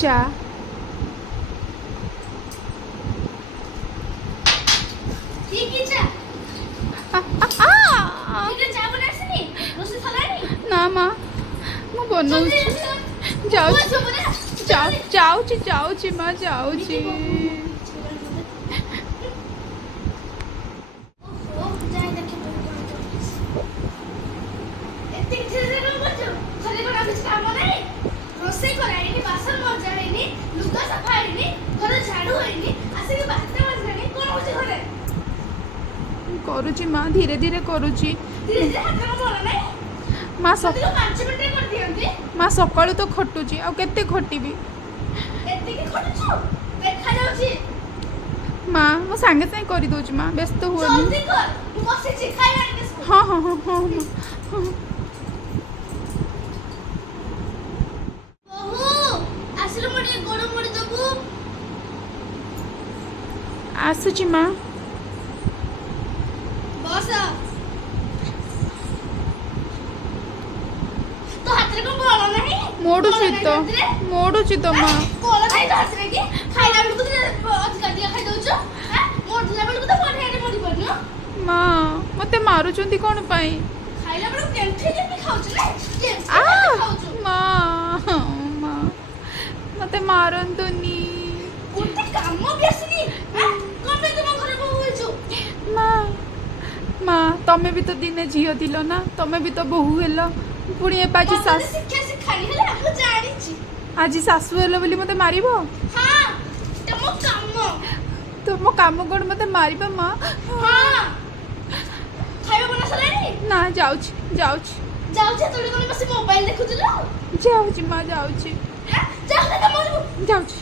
চা না মা ମୁଁ ବନଉଛି ଯାଉଛି ମା ଯାଉଛି କରୁଛି ମା ଧୀରେ ଧୀରେ କରୁଛି ମା ସକାଳୁ ତ ଖଟୁଛି ଆଉ କେତେ ଖଟିବି ମା ମୁଁ ସାଙ୍ଗେ ସାଙ୍ଗେ କରିଦଉଛି ମା ବ୍ୟସ୍ତ ହୁଅନି ହଁ ହଁ ହଁ ହଁ ହଁ ଆସୁଛି ମା ମୋଡୁଛି ତ ମା ମା ମତେ ମାରୁଛନ୍ତି କଣ ପାଇଁ ମା ମା ମତେ ମାରନ୍ତୁନି ମା ମା ତମେ ବି ତ ଦିନେ ଝିଅ ଥିଲ ନା ତମେ ବି ତ ବୋହୂ ହେଲ ପୁଣି ଏବେ ଆଜି ଶାଶୁ ହେଲ ବୋଲି ମତେ ମାରିବ ତମ କାମ କଣ ମତେ ମାରିବ ମା ନା ଯାଉଛି ଯାଉଛି ଯାଉଛି ମା ଯାଉଛି ଯାଉଛି